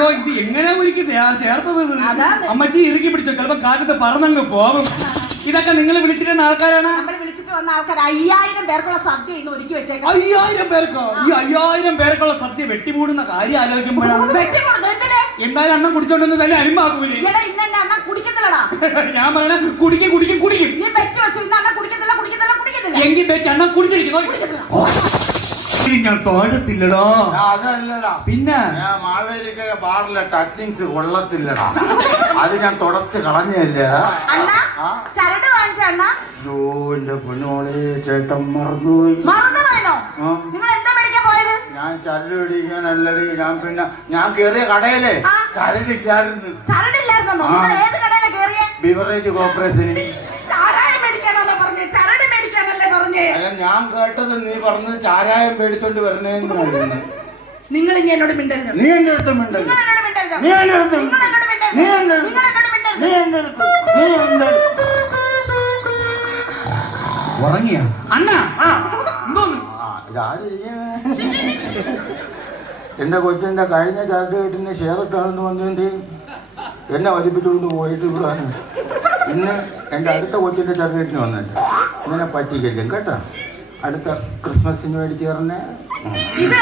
അയ്യോ ഇത് എങ്ങനെ ചേർത്തത് ഇത്? അതാണ്. അമ്മച്ചി ഇറുക്കി പിടിച്ചോ. ചിലപ്പോ കാറ്റത്ത് പറന്നങ്ങ് പോകും. ഇതൊക്കെ നിങ്ങൾ വിളിച്ചിരുന്ന ആൾക്കാരാണ്? നമ്മൾ വിളിച്ചിട്ട് വന്ന ആൾക്കാർ അയ്യായിരം പേർക്കുള്ള സദ്യ ഇന്ന് ഒരുക്കി വെച്ചേക്കാം. അയ്യായിരം പേർക്കോ? ഈ അയ്യായിരം പേർക്കുള്ള സദ്യ വെട്ടിമൂടുന്ന കാര്യം ആലോചിക്കുമ്പോഴാണ്. എന്തായാലും അണ്ണം കുടിച്ചോണ്ടെന്ന് തന്നെ അരിമ്പാക്കൂലേ എടാ ഇന്ന് എന്നെ അണ്ണ കുടിക്കത്തില്ലടാ. ഞാൻ പറയണ കുടിക്കും കുടിക്കും കുടിക്കും. നീ വെച്ച് വെച്ചു. ഇന്ന് അണ്ണ കുടിക്കത്തില്ല കുടിക്കത്തില്ല കുടിക്കത്തില്ല. എങ്കിൽ വെച്ച് അണ്ണം കുടിച്ചിരിക്കുന്നു. കുടിക്കത്തില്ല. ഞാൻ പാടത്തില്ലടാ. അതല്ലടാ. പിന്നെ? ഞാൻ മാവേലിക്കര പാടില്ല ടച്ചിങ്സ് കൊള്ളത്തില്ലടാ. അത് ഞാൻ തുടച്ച് കളഞ്ഞല്ലേ? ചരട് വാങ്ങിച്ച അയ്യോ എന്റെ പൊന്നോളെ ചേട്ടൻ മറന്നുപോയി മറന്നു. നിങ്ങൾ എന്താ മേടിക്കാൻ പോയത്? ഞാൻ ചരട് പിടിക്കാനല്ലടി ഞാൻ പിന്നെ ഞാൻ കേറിയ കടയിലെ. ചരടില്ലായിരുന്നു. ചരടില്ലായിരുന്നോ? ബിവറേജ് കോർപ്പറേഷന് അല്ല ഞാൻ കേട്ടത് നീ പറഞ്ഞത് ചാരായം പേടിച്ചോണ്ട് വരണേന്നായിരുന്നു നിങ്ങൾ ഇനി എന്നോട് മിണ്ടരുത്. നീ എന്റെ അടുത്ത് മിണ്ടരുത്. നീ എന്റെ അടുത്ത് നീ എന്റെ അടുത്ത് നീ എന്റെ അടുത്ത് നീ എന്റെ അടുത്ത്. ഉറങ്ങിയ? അണ്ണ? എന്റെ കൊച്ചിന്റെ കഴിഞ്ഞ ചരട് കെട്ടിന് ഷെയർ ഇട്ടാണെന്ന് പറഞ്ഞിട്ട് എന്നെ വലിപ്പിച്ചുകൊണ്ട് പോയിട്ട് ഇവിടെ ഇന്ന് എന്റെ അടുത്ത കൊച്ചിന്റെ ചരട് കെട്ടിന് വന്നിട്ട് ഇങ്ങനെ പറ്റിക്കല്ലേ കേട്ടോ. അടുത്ത ക്രിസ്മസിന് മേടിച്ച് ചേർന്നെ. ഇത്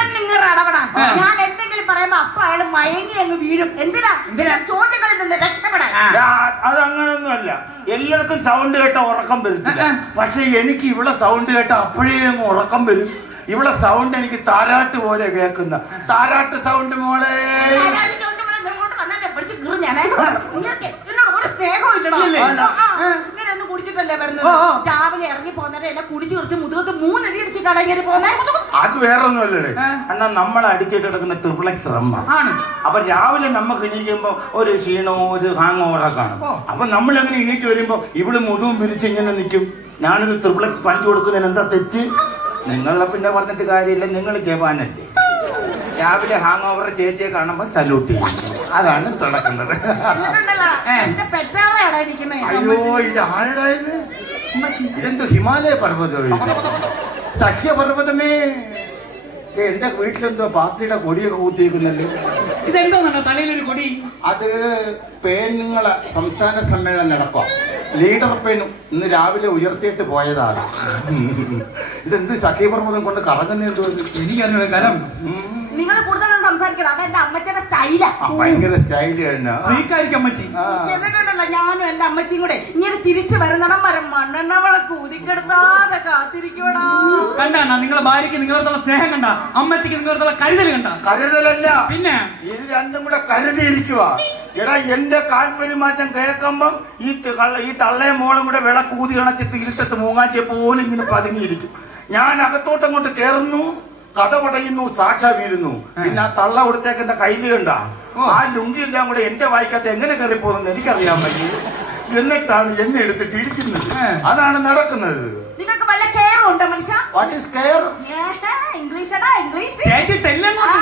ഞാൻ എന്തെങ്കിലും പറയുമ്പോ അപ്പൊ അയാൾ മയങ്ങി അങ്ങ് വീഴും. എന്തിനാ? എന്തിനാ? ചോദ്യങ്ങളിൽ നിന്ന് രക്ഷപ്പെടാൻ. അത് അങ്ങനൊന്നുമല്ല എല്ലാവർക്കും സൗണ്ട് കേട്ട ഉറക്കം വരുന്നില്ല പക്ഷെ എനിക്ക് ഇവിടെ സൗണ്ട് കേട്ട അപ്പോഴേ അങ്ങ് ഉറക്കം വരും. ഇവിടെ സൗണ്ട് എനിക്ക് താരാട്ട് പോലെ കേൾക്കുന്ന. താരാട്ട് സൗണ്ട് മോളെ. ആരാലും ചോദിക്കുമ്പോൾ ഇങ്ങോട്ട് വന്നിട്ട് പിടിച്ച് കീറും ഞാനേ. നിങ്ങൾക്ക് എന്നോട് ഒരു സ്നേഹവും ഇല്ലടാ. ഇല്ലേ? ആ, ആ, ഇങ്ങനെ കുടിച്ചിട്ടല്ലേ വരുന്നത്. രാവിലെ ഇറങ്ങി പോന്നേരം എന്നെ കുടിച്ചു നിർത്തി മുതുകത്ത് മൂന്നടി അടിച്ചിട്ടാണ് ഇങ്ങനെ പോന്നെ അത് വേറൊന്നും അല്ലേ അണ്ണാ നമ്മൾ അടിച്ചിട്ട് കിടക്കുന്ന ട്രിപ്ലക്സ് റമ്മ ആണ്. അപ്പൊ രാവിലെ നമുക്ക് എണീക്കുമ്പോ ഒരു ക്ഷീണവും ഒരു ഹാങ് ഓവറൊക്കെ കാണും. അപ്പൊ നമ്മൾ അങ്ങനെ എണീറ്റ് വരുമ്പോ ഇവിടെ മുഴുവൻ പിരിച്ച് ഇങ്ങനെ നിൽക്കും ഞാനൊരു ട്രിപ്ലക്സ് പഞ്ച് കൊടുക്കുന്നതിന് എന്താ തെറ്റ്? നിങ്ങളെ പിന്നെ പറഞ്ഞിട്ട് കാര്യമില്ല നിങ്ങൾ ജവാനല്ലേ. രാവിലെ ഹാങ് ഓവർ ചേച്ചിയെ കാണുമ്പോ സല്യൂട്ട് ചെയ്യും. അതാണ് തുടക്കുന്നത് അയ്യോ ഇത് ആരുടായത് ഇതെന്തോ ഹിമാലയ പർവതം സഖ്യപർവതമേ. എന്റെ വീട്ടിലെന്തോ പാർട്ടിയുടെ കൊടിയൊക്കെ കൂത്തിയേക്കുന്നല്ലോ? തലയിലൊരു കൊടി. അത് പേണുങ്ങളെ സംസ്ഥാന സമ്മേളനം നടക്കാം ലീഡർ പേനും ഇന്ന് രാവിലെ ഉയർത്തിയിട്ട് പോയതാണ്. ഇതെന്ത് സഖ്യപർവതം കൊണ്ട് കറങ്ങുന്ന? എനിക്കറിഞ്ഞ നിങ്ങൾ കൂടുതലൊന്നും സംസാരിക്കണം അതെന്റെ അമ്മച്ചയുടെ സ്റ്റൈലാ. ഭയങ്കര സ്റ്റൈൽ തന്നെ. ഫ്രീക്കായിരിക്കും അമ്മച്ചി. ആ. എന്നിട്ടുണ്ടല്ലോ ഞാനും എന്റെ അമ്മച്ചിയും കൂടെ ഇങ്ങനെ തിരിച്ചു വരുന്നണം വരം മണ്ണെണ്ണ വിളക്ക് ഊതിക്കെടുത്താതെ കണ്ടാ നിങ്ങളെ ഭാര്യയ്ക്ക് നിങ്ങളുടെ സ്നേഹം കണ്ട അമ്മച്ചിക്ക് നിങ്ങളുടെ കരുതൽ കണ്ട. കരുതലല്ല. പിന്നെ? ഇത് രണ്ടും കൂടെ കരുതിയിരിക്കുക എടാ എന്റെ കാൽപെരുമാറ്റം കേൾക്കുമ്പം ഈ ഈ തള്ളയും മോളും കൂടെ വിളക്കൂതി കണച്ചിട്ട് ഇരുട്ടത്ത് മൂങ്ങാച്ചെ പോലും ഇങ്ങനെ പതുങ്ങിയിരിക്കും. ഞാൻ അകത്തോട്ടങ്ങോട്ട് കയറുന്നു കഥ പടയുന്നു സാക്ഷ വീഴുന്നു. പിന്നെ ആ തള്ള കൊടുത്തേക്കുന്ന കയ്യിൽ കണ്ട? ആ ലുങ്കി എല്ലാം കൂടെ എന്റെ വായിക്കകത്ത് എങ്ങനെ കയറി എനിക്കറിയാൻ പറ്റി എന്നിട്ടാണ് എന്നെ എടുത്തിട്ട് ഇരിക്കുന്നത് അതാണ് നടക്കുന്നത്. നിങ്ങൾക്ക് വല്ല കെയറും ഉണ്ടോ മനുഷ്യ? വാട്ട് ഈസ് കെയർ ഇംഗ്ലീഷടാ ഇംഗ്ലീഷ് ചേച്ചി തെല്ലങ്ങോ ആ,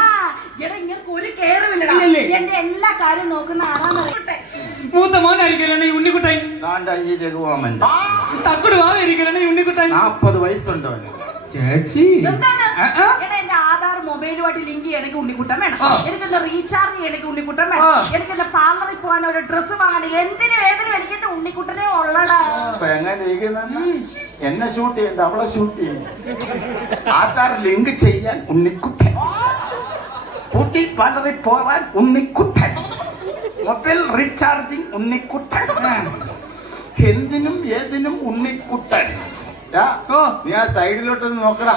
എടാ ഇങ്ങൾക്ക് ഒരു കെയറും ഇല്ലടാ. എന്റെ എല്ലാ കാര്യവും നോക്കുന്ന ആരാന്ന് ഉണ്ണിക്കുട്ടൻ മൂത്ത മോനായിരിക്കലാണ് ഉണ്ണിക്കുട്ടായി ഈ രഘുവാമൻ തക്കുട് വാവായിരിക്കലാണ് ഈ ഉണ്ണിക്കുട്ടായി നാപ്പത് വയസ്സുണ്ടോ അവന്? ചേച്ചി. എന്റെ ആധാർ മൊബൈലുമായിട്ട് ലിങ്ക് ചെയ്യണമെങ്കിൽ ഉണ്ണിക്കുട്ടൻ വേണം. എനിക്ക് എനിക്കെന്താ റീചാർജ് ചെയ്യണമെങ്കിൽ ഉണ്ണിക്കുട്ടൻ വേണം. എനിക്ക് എനിക്കെന്താ പാർലറിൽ പോകാൻ ഒരു ഡ്രസ്സ് വാങ്ങാൻ എന്തിനും ഏതിനും എനിക്ക് എന്റെ ഉണ്ണിക്കുട്ടനെ ഉള്ളടാ. എന്നെ ഷൂട്ട് ചെയ്യണ്ട അവളെ ഷൂട്ട് ആധാർ ലിങ്ക് ചെയ്യാൻ ഉണ്ണിക്കുട്ടൻ. ഊട്ടി പാർലറിൽ പോവാൻ ഉണ്ണിക്കുട്ടൻ. Mobile recharging Unnikuttan. എന്തിനും ഏതിനും ഉണ്ണിക്കുട്ടൻ. നീ ആ സൈഡിലോട്ടൊന്ന് നോക്കടാ.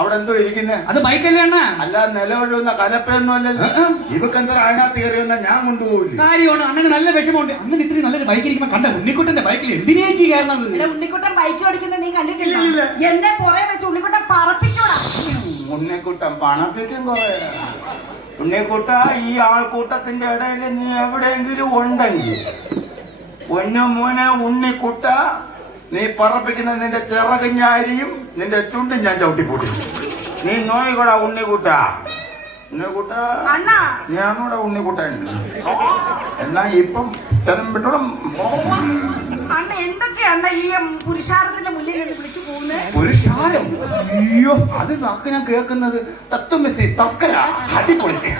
അവിടെ എന്തോ ഇരിക്കുന്നേ. അത് ബൈക്കല്ലേ അണ്ണ അല്ല നിലവഴുന്ന കലപ്പയൊന്നും അല്ലല്ലോ. ഇവക്ക് എന്താ അതിനകത്ത് കയറിയെന്ന ഞാൻ കൊണ്ടുപോകില്ല കാര്യമാണ് അണ്ണന് നല്ല വിഷമമുണ്ട്. അണ്ണൻ ഇത്രയും നല്ലൊരു ബൈക്ക് ഇരിക്കുമ്പോ കണ്ട ഉണ്ണിക്കുട്ടന്റെ ബൈക്കിൽ എന്തിനേ ചെയ്യാറുള്ളത് ഉണ്ണിക്കുട്ടൻ ബൈക്ക് ഓടിക്കുന്നത് നീ കണ്ടിട്ടില്ല? എന്നെ പുറകെ വെച്ച് ഉണ്ണിക്കുട്ടൻ പറപ്പിക്കൂടാ. ഉണ്ണിക്കുട്ടൻ പണപ്പിക്കും കൊറേ. ഉണ്ണിക്കുട്ട ഈ ആൾക്കൂട്ടത്തിന്റെ ഇടയിൽ നീ എവിടെയെങ്കിലും ഉണ്ടെങ്കിൽ. ഒന്നു മോനെ ഉണ്ണിക്കുട്ട നീ പറപ്പിക്കുന്ന നിന്റെ ചിറകഞ്ഞാരിയും നിന്റെ ചുണ്ടും ഞാൻ ചവിട്ടിപ്പൂട്ടി. നീ നോയിക്കൂടാ ഉണ്ണിക്കൂട്ട. ഉണ്ണിക്കൂട്ട ഞാനൂടെ ഉണ്ണിക്കുട്ടൻ. എന്നാ ഇപ്പം സ്ഥലം വിട്ടോളം. അണ്ണ എന്തൊക്കെയാണ് ഈ ഉം, പുരുഷാരത്തിന്റെ മുന്നിൽ വിളിച്ചു പോകുന്നത് പുരുഷാരം? അയ്യോ അത് വാക്ക് ഞാൻ കേൾക്കുന്നത് തത്വമെസ്സി തർക്കര. അടിപൊളി.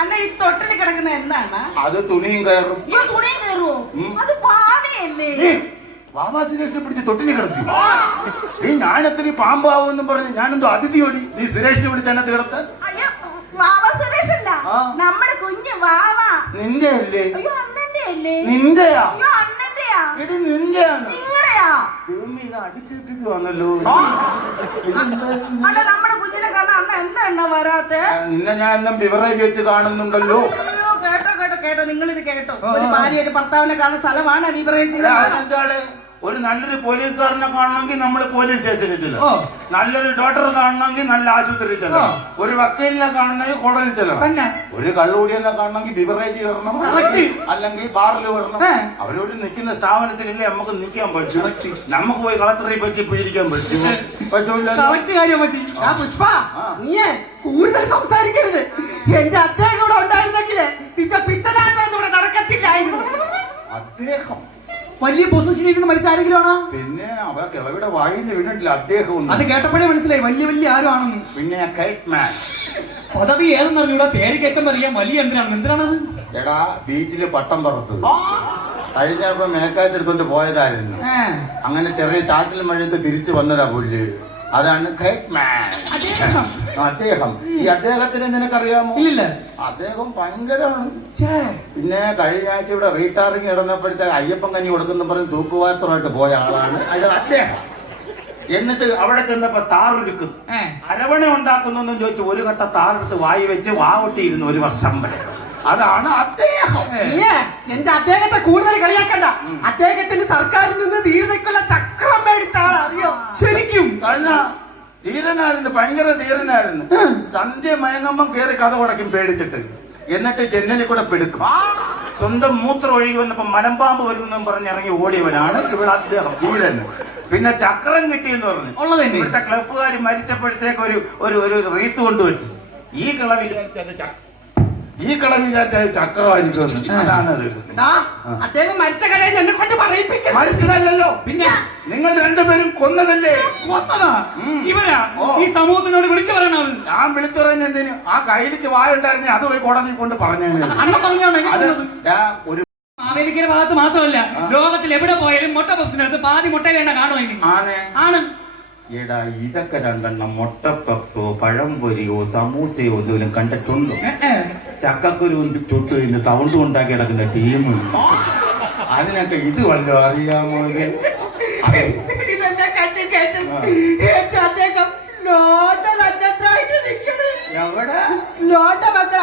അണ്ണ ഈ എന്താണ് അത് തുണിയും കയറും. തുണിയും കയറുമോ. അത് പാവയല്ലേ? ബാബാ സുരേഷിനെ പിടിച്ച് തൊട്ടിൽ കിടത്തി. ഈ ഞാനെത്തിരി പാമ്പാവെന്നും പറഞ്ഞു ഞാനെന്തോ അതിഥിയോടി നീ സുരേഷിനെ പിടിച്ച് എന്നെ കിടത്ത. നമ്മുടെ കുഞ്ഞ് വാവ. നിന്റെ അല്ലേ നിന്റെയാ? എടി നിന്റെയാണ്. അടിച്ചിട്ടിരിക്കുവാണല്ലോ നമ്മുടെ കുഞ്ഞിനെ കാണാൻ എന്താ എണ്ണ വരാത്തെ? നിന്നെ ഞാൻ എന്നും ബിവറേജ് വെച്ച് കാണുന്നുണ്ടല്ലോ. കേട്ടോ കേട്ടോ കേട്ടോ. നിങ്ങൾ ഇത് കേട്ടോ ഒരു ഭാര്യയുടെ ഭർത്താവിനെ കാണുന്ന സ്ഥലമാണ് ബിവറേജ് എടാ, അതെന്താണ്? ഒരു നല്ലൊരു പോലീസുകാരനെ കാണണമെങ്കിൽ നമ്മൾ പോലീസ് സ്റ്റേഷനിൽ ചെല്ലണം. നല്ലൊരു ഡോക്ടറെ കാണണമെങ്കിൽ നല്ല ആശുപത്രിയിൽ ചെല്ലണം. ഒരു വക്കീലിനെ കാണണമെങ്കിൽ കോടതി ചെല്ലണം. ഒരു കള്ളുകൂടിയെന്നെ കാണണമെങ്കിൽ ബിവറേജ് വരണം അല്ലെങ്കിൽ ബാറിൽ വരണം. അവരോട് നിൽക്കുന്ന സ്ഥാപനത്തിലല്ലേ നമുക്ക് നിൽക്കാൻ പറ്റും? നമുക്ക് പോയി കളക്ടറെ പറ്റി പോയിരിക്കാൻ പറ്റും. പറ്റൂല പുഷ്പ നീ കൂടുതൽ സംസാരിക്കരുത്. എന്റെ അദ്ദേഹം ഇവിടെ ഉണ്ടായിരുന്നെങ്കിൽ നിന്റെ പിച്ചലാട്ടം ഇവിടെ നടക്കത്തില്ലായിരുന്നു. അദ്ദേഹം വലിയ പൊസിഷനിൽ ഇരുന്ന് മരിച്ച ആരെങ്കിലും ആണോ? പിന്നെ അവ കിളവിടെ വായിന്റെ വീണിട്ടില്ല അദ്ദേഹം അത് കേട്ടപ്പോഴേ മനസ്സിലായി വലിയ വലിയ ആരും ആണെന്ന്. പിന്നെ കൈറ്റ് മാൻ പദവി ഏതെന്ന് അറിഞ്ഞൂടാ? പേര് കേൾക്കാൻ അറിയാം. വലിയ എന്തിനാണ്? എന്തിനാണത്? എടാ ബീച്ചിൽ പട്ടം പറത്ത് കഴിഞ്ഞപ്പോ മേക്കാറ്റെടുത്തോണ്ട് പോയതായിരുന്നു. അങ്ങനെ ചെറിയ ചാറ്റിൽ മഴയത്ത് തിരിച്ചു വന്നതാ പുല്ല്. അതാണ് കൈറ്റ് മാൻ അദ്ദേഹം. ഈ അദ്ദേഹത്തിന് നിനക്കറിയാമോ? ഇല്ല അദ്ദേഹം ഭയങ്കരമാണ് പിന്നെ കഴിഞ്ഞ ആഴ്ച ഇവിടെ റീടാറിങ് ഇടന്നപ്പോഴത്തെ അയ്യപ്പൻ കഞ്ഞി കൊടുക്കുന്ന പറഞ്ഞ് തൂക്കുപാത്രമായിട്ട് പോയ ആളാണ് അത് അദ്ദേഹം. എന്നിട്ട് അവിടെ ചെന്നപ്പോ താറൊരുക്കും. ഏ, അരവണ ഉണ്ടാക്കുന്നെന്നും ചോദിച്ചു ഒരു കട്ട താറെടുത്ത് വായി വെച്ച് വാവട്ടിയിരുന്നു ഒരു വർഷം വരെ. അതാണ് അദ്ദേഹം. എന്റെ അദ്ദേഹത്തെ കൂടുതൽ കളിയാക്കണ്ട. അദ്ദേഹത്തിന്റെ സർക്കാരിൽ നിന്ന് ധീരതയ്ക്കുള്ള ചക്രം മേടിച്ച ആളാ. അറിയോ ശരിക്കും. ധീരനായിരുന്നു ഭയങ്കര ധീരനായിരുന്നു. സന്ധ്യ മയങ്ങുമ്പം കേറി കഥ ഉടക്കും പേടിച്ചിട്ട്. എന്നിട്ട് ജനലിൽ കൂടെ പെടുക്കും. സ്വന്തം മൂത്രം ഒഴുകി വന്നപ്പോ മലമ്പാമ്പ് വരുന്നെന്നും പറഞ്ഞ് ഇറങ്ങി ഓടിയവനാണ് ഇവിടെ അദ്ദേഹം ധീരൻ പിന്നെ ചക്രം കിട്ടിയെന്ന് പറഞ്ഞു. ഇവിടുത്തെ ക്ലബ്ബുകാർ മരിച്ചപ്പോഴത്തേക്ക് ഒരു ഒരു ഒരു റീത്ത് കൊണ്ടുവച്ചു. ഈ കിളവിൽ അത് ചക്ര. ഈ കടമില്ലാത്ത അതാണത് അദ്ദേഹം മരിച്ച കടയിൽ എന്നെ കൊണ്ട് പറയിപ്പിക്കുന്നു മരിച്ചതല്ലോ പിന്നെ? നിങ്ങൾ രണ്ടുപേരും കൊന്നതല്ലേ? കൊന്നതാ. ഉം. ഇവരാ ഈ സമൂഹത്തിനോട് വിളിച്ചു പറയണത്. ഞാൻ വിളിച്ചു വിളിച്ചുറഞ്ഞ എന്തിനു? ആ കയ്യിലേക്ക് വായ ഉണ്ടായിരുന്നെ അത് പോയി കോടതി കൊണ്ട് പറഞ്ഞു ഒരു മാവേലിക്കര ഭാഗത്ത് മാത്രമല്ല ലോകത്തിൽ എവിടെ പോയാലും മുട്ട പപ്സിനകത്ത് പാതി മുട്ട വേണ്ട കാണുമെങ്കിൽ. ആനെ ആണ്. എടാ ഇതൊക്കെ രണ്ടെണ്ണം മുട്ടപ്പപ്സോ പഴംപൊരിയോ സമൂസയോ എന്തെങ്കിലും കണ്ടിട്ടുണ്ടോ. ചക്കക്കുരു ചുട്ട് ഇതിന്റെ സൗണ്ട് ഉണ്ടാക്കി കിടക്കുന്ന ടീം. അതിനൊക്കെ ഇത് വല്ലോ അറിയാമോ. എന്റെ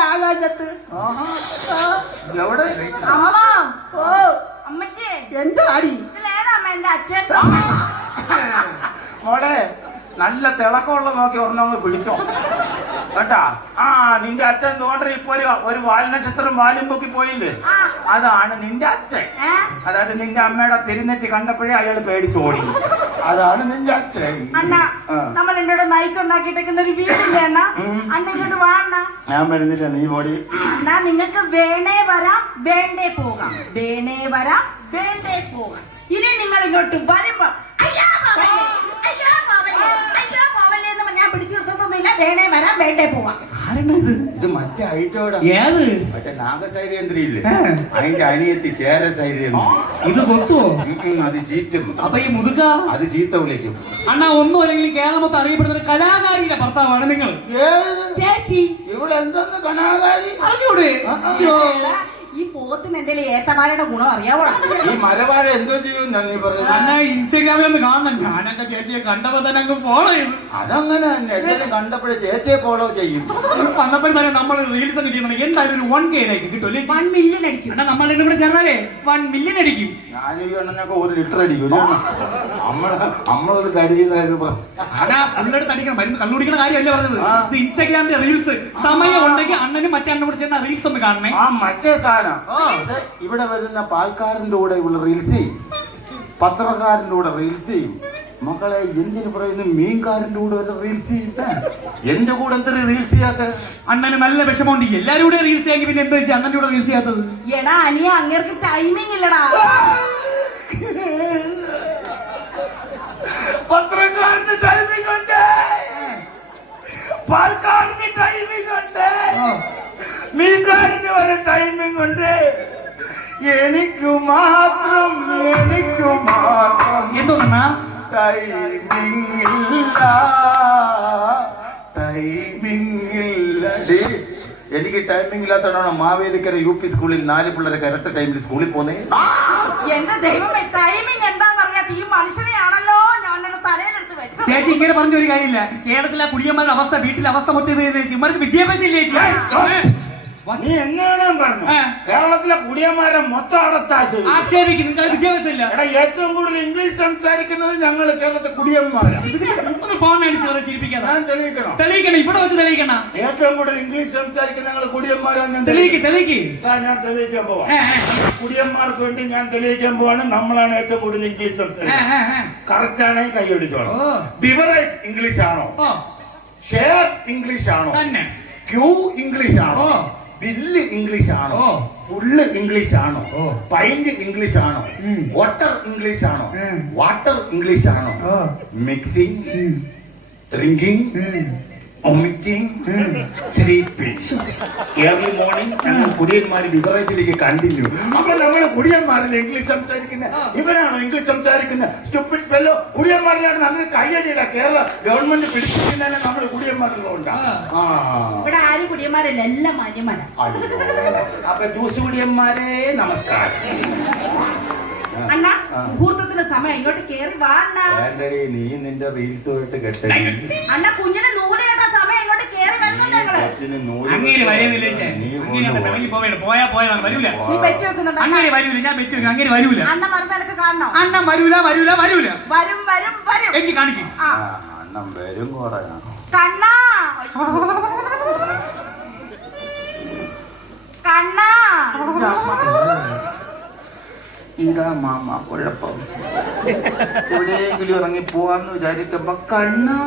ആകാശത്ത്. എന്റെ അച്ഛൻ? മോളെ നല്ല തിളക്കമുള്ള നോക്കി ഒരെണ്ണം പിടിച്ചോ. കേട്ടാ? ആ നിന്റെ അച്ഛൻ തോണ്ടറി ഇപ്പൊ ഒരു ഒരു വാൽനക്ഷത്രം വാലും പൊക്കി പോയില്ലേ? അതാണ് നിന്റെ അച്ഛൻ. അതായത് നിന്റെ അമ്മയുടെ തിരുനെറ്റി കണ്ടപ്പോഴേ അയാൾ പേടിച്ചോടി. അതാണ് നിന്റെ അച്ഛൻ. അണ്ണ നമ്മൾ എന്നോട് നയിച്ചുണ്ടാക്കിട്ടേക്കുന്ന ഒരു വീടില്ലേ അണ്ണ. അണ്ണ ഇങ്ങോട്ട് വാ അണ്ണ. ഞാൻ വരുന്നില്ല നീ അണ്ണാ നിങ്ങൾക്ക് വേണേ വരാം വേണ്ടേ പോകാം. വേണേ വരാം വേണ്ടേ പോകാം. ഇനി നിങ്ങൾ ഇങ്ങോട്ട് വരുമ്പോ അയ്യാ മാവല്ലേ, അയ്യാ മാവല്ലേ, അയ്യാ മാവല്ലേ എന്ന് പറഞ്ഞ് ഞാൻ പിടിച്ചു നിർത്തുന്നൊന്നുമില്ല വേണേ വരാം വേണ്ടേ പോവാം. ആരാണത് ഇത്? മറ്റേ ഐറ്റോടെ ഏത്? മറ്റേ ഇല്ലേ ഏ. അതിന്റെ അനിയത്തി ചേരസൈര്യേന്ദ്രി. ഇത് കൊത്തുവോ? അത് ചീറ്റും അപ്പൊ ഈ മുതുക? അത് ചീത്ത വിളിക്കും. അണ്ണാ ഒന്നും അല്ലെങ്കിൽ കേരളം മൊത്തം അറിയപ്പെടുന്ന ഒരു കലാകാരിയുടെ ഭർത്താവാണ് നിങ്ങൾ. ചേച്ചി. ഇവിടെ എന്തെന്ന് കലാകാരി? അറിഞ്ഞൂടെ? ഈ പോത്തിന് എന്തേലും ഏത്തവാഴയുടെ ഗുണം അറിയാവോ? ഈ മലവാഴ എന്തോ ചെയ്യും നീ പറയുന്നത് ഇൻസ്റ്റഗ്രാമിൽ ഒന്ന് കാണണം. ഞാനൊക്കെ ചേച്ചിയെ കണ്ടപ്പോ തന്നെ അങ്ങ് ഫോളോ ചെയ്തു. അതങ്ങനെ തന്നെ. എല്ലാരും കണ്ടപ്പോഴേ ചേച്ചിയെ ഫോളോ ചെയ്യും. വന്നപ്പോഴും തന്നെ നമ്മൾ റീൽസ് ഒക്കെ ചെയ്യുന്നത് എന്തായാലും ഒരു വൺ കെ ആയിരിക്കും കിട്ടും അല്ലേ വൺ മില്യൺ അടിക്കും. നമ്മൾ എന്നെ കൂടെ ചേർന്നാലേ വൺ മില്യൺ അടിക്കും. ഞാൻ ഈ എണ്ണഞ്ഞൊക്കെ ഒരു ലിറ്റർ അടിക്കും നമ്മൾ നമ്മളൊരു അടിക്കണം മരുന്ന് കണ്ടുപിടിക്കുന്ന കാര്യമല്ലേ പറഞ്ഞത്. ഇത് ഇൻസ്റ്റാഗ്രാമിന്റെ റീൽസ് സമയം ഉണ്ടെങ്കിൽ അണ്ണനും മറ്റേ അണ്ണനും കൂടെ ചേർന്ന റീൽസ് ഒന്ന് കാണണേ. ആ മറ്റേ ഇത് ഇവിടെ വരുന്ന പാൽക്കാരന്റെ കൂടെ ഉള്ള റീൽസ് ചെയ്യും. പത്രക്കാരന്റെ കൂടെ റീൽസ് ചെയ്യും. മക്കളെ എന്തിനു പറയുന്നു? മീൻകാരന്റെ കൂടെ ഒരു റീൽസ് ചെയ്യട്ടെ എന്റെ കൂടെ എന്തൊരു റീൽസ് ചെയ്യാത്ത? അണ്ണന് നല്ല വിഷമമുണ്ട്. എല്ലാരും കൂടെ റീൽസ് ചെയ്യാൻ പിന്നെ എന്താ വെച്ചാൽ അണ്ണന്റെ കൂടെ റീൽസ് ചെയ്യാത്തത്? എടാ അനിയ അങ്ങേർക്ക് ടൈമിംഗ് ഇല്ലടാ. പത്രക്കാരന് ടൈമിംഗ് ഉണ്ട്. പാൽക്കാരന് ടൈമിംഗ് ഉണ്ട്. മീൻകാരന് ഒരു ടൈമിംഗ് ഉണ്ട് എനിക്ക് മാത്രം എനിക്കു മാത്രം എന്തോന്നാ ടൈമിങ്ങില്ല ടൈമിംഗ് എനിക്ക് ടൈമിംഗ് ഇല്ലാത്തതാണ് മാവേലിക്കര യു പി സ്കൂളിൽ നാല് പിള്ളേരെ കറക്റ്റ് ടൈമിൽ സ്കൂളിൽ പോന്നെ. എന്റെ ദൈവമേ ടൈമിംഗ് എന്താണെന്നറിയാത്ത ഈ മനുഷ്യനെയാണല്ലോ ഞാനെന്റെ തലയിലെടുത്ത് വെച്ചത്. ചേച്ചി ഇങ്ങനെ പറഞ്ഞ ഒരു കാര്യമില്ല. കേരളത്തിലെ കുടിയന്മാരുടെ അവസ്ഥ വീട്ടിലെ അവസ്ഥ മൊത്തം വിദ്യാഭ്യാസം ഇല്ലേ ചേച്ചി? നീ എങ്ങനെ പറഞ്ഞു. കേരളത്തിലെ കുടിയന്മാരെ മൊത്തം അടച്ചാശരി ആക്ഷേപിക്കും നിങ്ങൾ വിദ്യാഭ്യാസം എടാ ഏറ്റവും കൂടുതൽ ഇംഗ്ലീഷ് സംസാരിക്കുന്നത് ഞങ്ങൾ കേരളത്തിലെ കുടിയന്മാരാണ് വെറുതെ ഞാൻ തെളിയിക്കണം. തെളിയിക്കണം. ഇവിടെ വെച്ച് തെളിയിക്കണം. ഏറ്റവും കൂടുതൽ ഇംഗ്ലീഷ് സംസാരിക്കുന്ന ഞങ്ങൾ കുടിയന്മാരാണ് ഞാൻ തെളിയിക്കും തെളിയിക്ക്. ഞാൻ തെളിയിക്കാൻ പോവാം. കുടിയന്മാർക്ക് വേണ്ടി ഞാൻ തെളിയിക്കാൻ പോവാണ്. നമ്മളാണ് ഏറ്റവും കൂടുതൽ ഇംഗ്ലീഷ് സംസാരിക്കുന്നത്. കറക്റ്റ് ആണെങ്കിൽ ഓ. ബിവറേജ് ഇംഗ്ലീഷ് ആണോ? ഷെയർ ഇംഗ്ലീഷ് ആണോ? ക്യൂ ഇംഗ്ലീഷ് ആണോ. ബില്ല് ഇംഗ്ലീഷ് ആണോ ഓ. ഫുള്ള് ഇംഗ്ലീഷ് ആണോ ഓ. പൈന്റ് ഇംഗ്ലീഷ് ആണോ ഉം. വാട്ടർ ഇംഗ്ലീഷ് ആണോ ഉം. വാട്ടർ ഇംഗ്ലീഷ് ആണോ ഓ. Mixing drinking omitting sleeping early morning ഞങ്ങൾ കുടിയന്മാർ ബിവറേജിലേക്ക് കണ്ടിന്യൂ അപ്പൊ നമ്മൾ കുടിയന്മാരിൽ ഇംഗ്ലീഷ് സംസാരിക്കുന്ന? ഇവനാണോ ഇംഗ്ലീഷ് സംസാരിക്കുന്ന? സ്റ്റുപ്പിഡ് ഫെല്ലോ കുടിയന്മാരിലാണ് നല്ലൊരു കൈയടിയുടെ കേരള ഗവൺമെന്റ് പിടിച്ചിരിക്കുന്നതിനെ നമ്മൾ കുടിയന്മാരിലുണ്ടാ ആ. ഇവിടെ ആരും കുടിയന്മാരല്ല എല്ലാം മാന്യമാണ്. അപ്പൊ ജ്യൂസ് കുടിയന്മാരെ നമസ്കാരം. അണ്ണ. മുഹൂർത്തത്തിന്റെ സമയം ഇങ്ങോട്ട് കേറി വാ അണ്ണ. വേണ്ടടി നീ നിന്റെ റീൽസുമായിട്ട് കെട്ടി അണ്ണ കുഞ്ഞിന് നൂൽ കേട്ട സമയം ഇങ്ങോട്ട് കേറി വരുന്നുണ്ട് ഞങ്ങൾ അങ്ങനെ വരുന്നില്ല ചേച്ചി അങ്ങനെ പോവേണ്ട. പോയാ പോയതാണ് വരൂല. നീ പെറ്റി വെക്കുന്നുണ്ട്. അങ്ങനെ വരൂല ഞാൻ പറ്റൂ അങ്ങനെ വരൂല. അണ്ണ മറന്ന് കാണണം? അണ്ണൻ വരൂല വരൂല വരൂല. വരും വരും വരും. എനിക്ക് കാണിക്കും. ആ. അണ്ണം വരും കുറയാണ് കണ്ണാ. കണ്ണാ. ഇതാ മാമ കുഴപ്പം. എവിടെയെങ്കിലും ഇറങ്ങി പോവാന്ന് വിചാരിക്കുമ്പോ കണ്ണാ.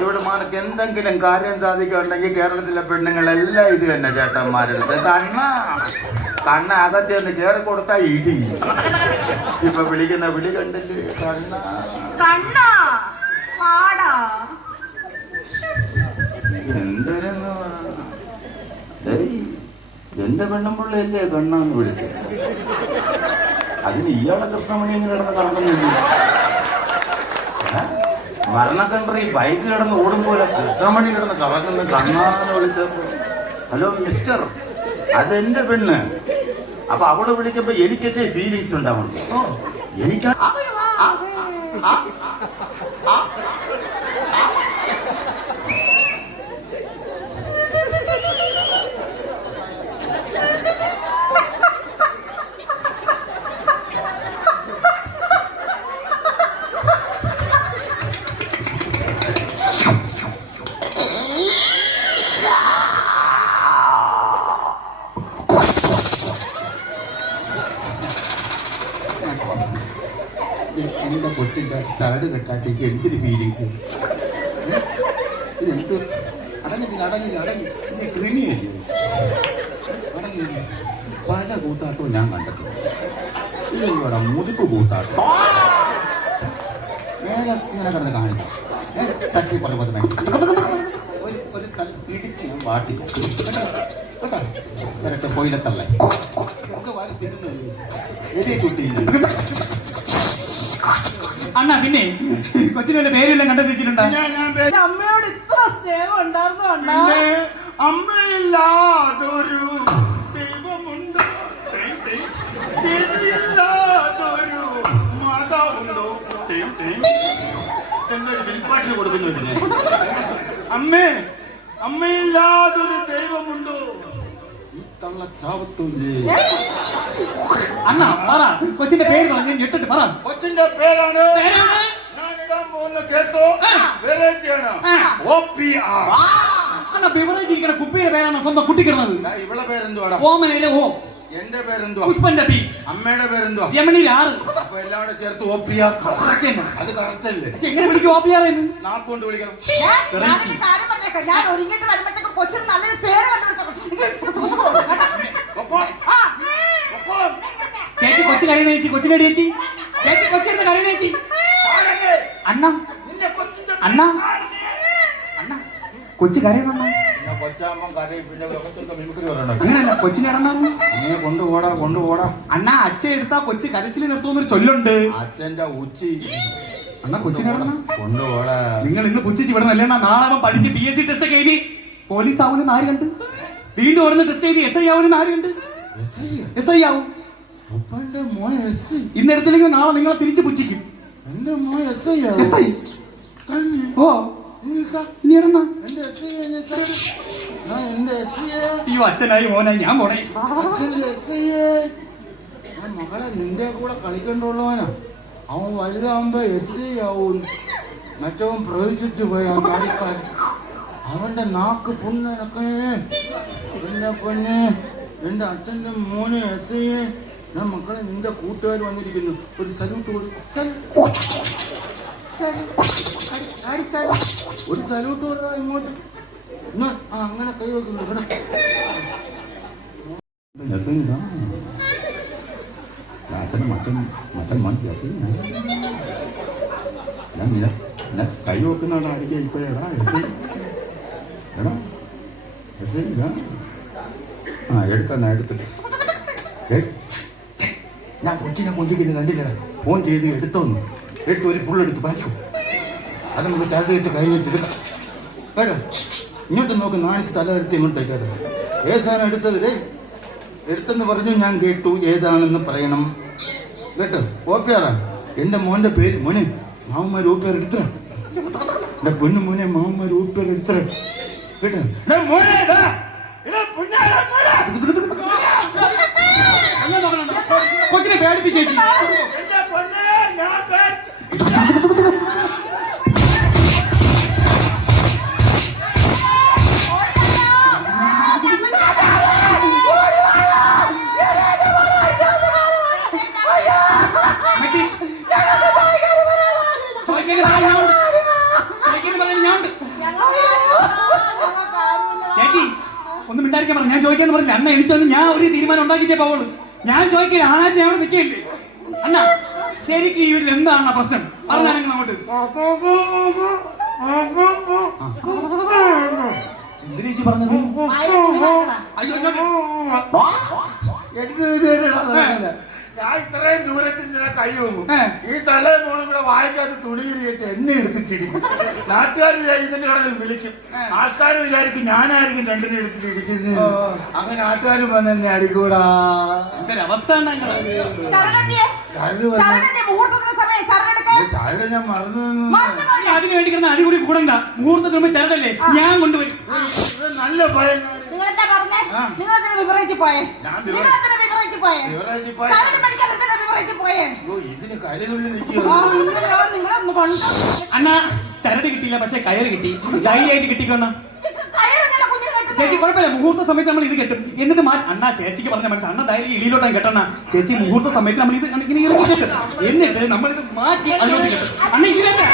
ഇവിടെ മാർക്ക് എന്തെങ്കിലും കാര്യം സാധിക്കുന്നുണ്ടെങ്കിൽ കേരളത്തിലെ പെണ്ണുങ്ങളെല്ലാം ഇത് തന്നെ ചേട്ടന്മാരെടുത്ത്. കണ്ണ. കണ്ണ അകത്തെ ഒന്ന് കയറി കൊടുത്താ ഇടി. ഇപ്പൊ വിളിക്കുന്ന വിളി കണ്ടില്ലേ? കണ്ണ. കണ്ണാ. എന്തൊരെന്ന്? എന്റെ പെണ്ണുമ്പിള്ളയല്ലേ കണ്ണാന്ന് വിളിച്ചത് അതിന് ഇയാളെ കൃഷ്ണമണി ഇങ്ങനെ കിടന്ന് കറങ്ങുന്നില്ല മരണക്കണ്ടറി ബൈക്ക് കിടന്ന് ഓടുമ്പോലെ കൃഷ്ണമണി കിടന്ന് കറങ്ങുന്ന കണ്ണാന്ന് വിളിച്ചപ്പോ ഹലോ മിസ്റ്റർ അതെന്റെ പെണ്ണ്. അപ്പൊ അവൾ വിളിക്കുമ്പോ എനിക്കല്ലേ ഫീലിങ്സ് ഉണ്ടാവണം എനിക്ക് എന്റെ കൊച്ചിന്റെ ചരട് കെട്ടാട്ടേക്ക് എന്തൊരു ഫീലിങ്സ് പല കൂത്താട്ടവും ഞാൻ കണ്ടിട്ടുണ്ട്. ഇതെന്തുവാടാ? മുതുക്ക് കൂത്താട്ടം. നേരെ ഇങ്ങനെ കിടന്ന് കാണിക്കാം. സഖി വേണം. ഒരു ഒരു സ്ഥലം ഇടിച്ച് ഞാൻ വാട്ടി. കേട്ടോ? കേട്ടോ? പോയിലെത്തല്ലേ അണ്ണ പിന്നെ? കൊച്ചിനെ പേരെല്ലാം കണ്ടെത്തിച്ചിട്ടുണ്ടോ? അമ്മയോട് ഇത്ര സ്നേഹം ഉണ്ടായിരുന്നു അണ്ണാ? അമ്മയില്ലാതൊരു ദൈവമുണ്ടോ? ദേവിയില്ലാതൊരു മാതാവുണ്ടോ? എന്തൊരു വിൽപ്പാട്ടിന് കൊടുക്കുന്നു ഇതിന്. അമ്മേ. അമ്മയില്ലാതൊരു ദൈവമുണ്ടോ? ഈ തള്ള ചാവത്തൂല്ലേ അണ്ണ പറ കൊച്ചിന്റെ പേര് പറഞ്ഞു ഞെട്ടിട്ട് പറ കൊച്ചിന്റെ പേരാണ് പേരാണ്? ഞാൻ ഇടാൻ പോകുന്ന കേട്ടോ വെറൈറ്റിയാണ് ആ. ഒ പി ആർ അണ്ണ ബിവറേജ് ഇരിക്കുന്ന കുപ്പിയുടെ പേരാണ് സ്വന്തം എന്റെ പേരെന്തോ പുഷ്പന്റെ പി. അമ്മയുടെ പേരെന്തോ യമനിയിൽ ആറ്. അപ്പൊ എല്ലാവരും ചേർത്ത് ഓപ്പിയ അത് കറക്റ്റ് അല്ലേ എങ്ങനെ വിളിക്കും ഓപ്പിയാറേന്ന് നാക്കുകൊണ്ട് വിളിക്കണം. ഞാനൊരു കാര്യം പറഞ്ഞേക്കാം. ഞാൻ ഒരുങ്ങിട്ട് വരുമ്പോഴത്തേക്ക് കൊച്ചിന് നല്ലൊരു പേര്. ചേച്ചി കൊച്ചു കരയുന്ന ചേച്ചി കൊച്ചിനെ ചേച്ചി. ചേച്ചി കൊച്ചിരുന്ന് കരയുന്ന ചേച്ചി? അണ്ണ. അണ്ണ. അണ്ണ. കൊച്ചു കരയണ കരയും പിന്നെ കൊച്ചൊക്കെ മിമിക്രി പറയണം? നീ കൊണ്ടുപോടാ കൊണ്ടുപോടാ അണ്ണാ അച്ഛ എടുത്താ കൊച്ചു കരച്ചിൽ നിർത്തുമെന്നൊരു ചൊല്ലുണ്ട്. അച്ഛന്റെ ഉച്ചി. അണ്ണാ കൊണ്ടുപോടാ നിങ്ങൾ ഇന്ന് പുച്ഛിച്ച് ഇവിടെ നല്ല നാളെ അവൻ പഠിച്ച് പി എസ് സി ടെസ്റ്റ് ഒക്കെ എഴുതി പോലീസ് ആവുന്ന ആര് കണ്ട്. വീണ്ടും ഓരോന്ന് ടെസ്റ്റ് ചെയ്ത് എസ് ഐ ആവുന്ന ആര് കണ്ട്. എസ് ഐ ആവും. ഇന്നെടുത്തില്ലെങ്കിൽ നാളെ നിങ്ങളെ തിരിച്ച് പുച്ഛിക്കും. എന്റെ മോൻ എസ് എസ് ഐ ഓ. ഇനി ഇടണ എന്റെ എസ് ഐ അയ്യോ അച്ഛനായി മോനായി ഞാൻ പോണേ. മകളെ നിന്റെ കൂടെ കളിക്കണ്ടുള്ളവനാ. അവൻ വലുതാവുമ്പോ എസ് ഐ ആവും മറ്റവൻ പ്രവചിച്ചു പോയി ആ അവന്റെ നാക്ക് പുണ്ണനൊക്കെ എന്റെ പൊന്നെ എന്റെ അച്ഛന്റെ മോനെ എസ് ഐ ഞാൻ മക്കളെ നിന്റെ കൂട്ടുകാർ വന്നിരിക്കുന്നു. ഒരു സല്യൂട്ട് കൊടുക്കും ഒരു സല്യൂട്ട് കൊടുക്കാം ഇങ്ങോട്ട്. അങ്ങനെ കൈ വെക്കുന്നു ഞാൻ നില ഞാൻ കൈ ഇതാ ആ എടുത്തന്നെ എടുത്തിട്ട് ഞാൻ കൊച്ചിനെ കൊഞ്ചിക്കുന്നു കണ്ടില്ലടാ ഫോൺ ചെയ്ത് എടുത്തോന്നു. എടുത്ത് ഒരു ഫുൾ എടുത്ത് പാലിക്കും അത് നമുക്ക് ചരട് വെച്ച് കൈ വെച്ചിട്ട് കേട്ടോ ഇങ്ങോട്ട് നോക്ക് നാണിച്ച് തല എടുത്ത് ഇങ്ങോട്ട് തയ്ക്കാതെ. ഏത് സാധനം എടുത്തത് എടുത്തെന്ന് പറഞ്ഞു ഞാൻ കേട്ടു ഏതാണെന്ന് പറയണം. കേട്ടോ? ഓപ്പിയാറാണ് എന്റെ മോന്റെ പേര് മോനെ മാവന്മാർ ഓപ്പിയാർ എടുത്തര. എന്റെ പൊന്നു മോനെ മാവന്മാർ ഓപ്പിയാർ എടുത്തറ കേട്ടോ? മോനെ. കൊച്ചിനെ പേടിപ്പിച്ചേച്ചി പറഞ്ഞു ഞാൻ ചോദിക്കാന്ന് പറഞ്ഞു അണ്ണ വന്ന് ഞാൻ ഒരു തീരുമാനം ഉണ്ടാക്കിയിട്ടേ പോവുള്ളൂ. ഞാൻ ചോദിക്കില്ല ആണാറ്റി ഞാൻ അവിടെ നിൽക്കില്ലേ അണ്ണ ശരിക്കും ഈ വീട്ടിൽ എന്താണ് പ്രശ്നം? പറഞ്ഞാണെങ്കിൽ അങ്ങോട്ട്. പറഞ്ഞത്? അയ്യോ. എനിക്ക്. ഞാൻ ഇത്രയും ദൂരത്തിൽ ഇങ്ങനെ കൈ വന്നു ഈ തള്ളേ മോളും കൂടെ വായിക്കാത്ത തുണി ഇരിക്കട്ടെ എന്നെ എടുത്തിട്ടിരിക്കും നാട്ടുകാർ ഇതിന്റെ കടന്ന് വിളിക്കും. ആൾക്കാർ വിചാരിക്കും ഞാനായിരിക്കും രണ്ടിനെ എടുത്തിട്ട് ഇടിക്കുന്നത്. അങ്ങനെ നാട്ടുകാർ വന്ന് എന്നെ അടിക്കൂടാ. എന്തൊരു അവസ്ഥ ഞാൻ മറന്നു. വേണ്ടി കിടന്ന അടികൂടി കൂടണ്ട. മുഹൂർത്തത്തിന് ഞാൻ കൊണ്ടുവരും. നല്ല ഭയം പറഞ്ഞേ? പോയേ? ഞാൻ പോയേ? ചരട് കിട്ടിയില്ല പക്ഷെ കയറ് കിട്ടി. കയ്യിലായിട്ട് കിട്ടിക്കോന്ന. ചേച്ചി കുഴപ്പമില്ല മുഹൂർത്ത സമയത്ത് നമ്മൾ ഇത് കെട്ടും. എന്നിട്ട് മാറ്റി അണ്ണാ ചേച്ചിക്ക് പറഞ്ഞ മനസ്സിൽ അണ്ണ ധൈര്യം കെട്ടണ. ചേച്ചി മുഹൂർത്ത സമയത്ത് നമ്മൾ ഇത് ഇങ്ങനെ ഇറങ്ങി കെട്ടും. എന്നിട്ട് നമ്മൾ ഇത് മാറ്റി ദൈവമേ എന്റെ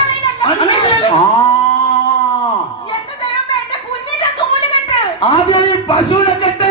ആദ്യം ഈ പശുവിനെ കെട്ട്.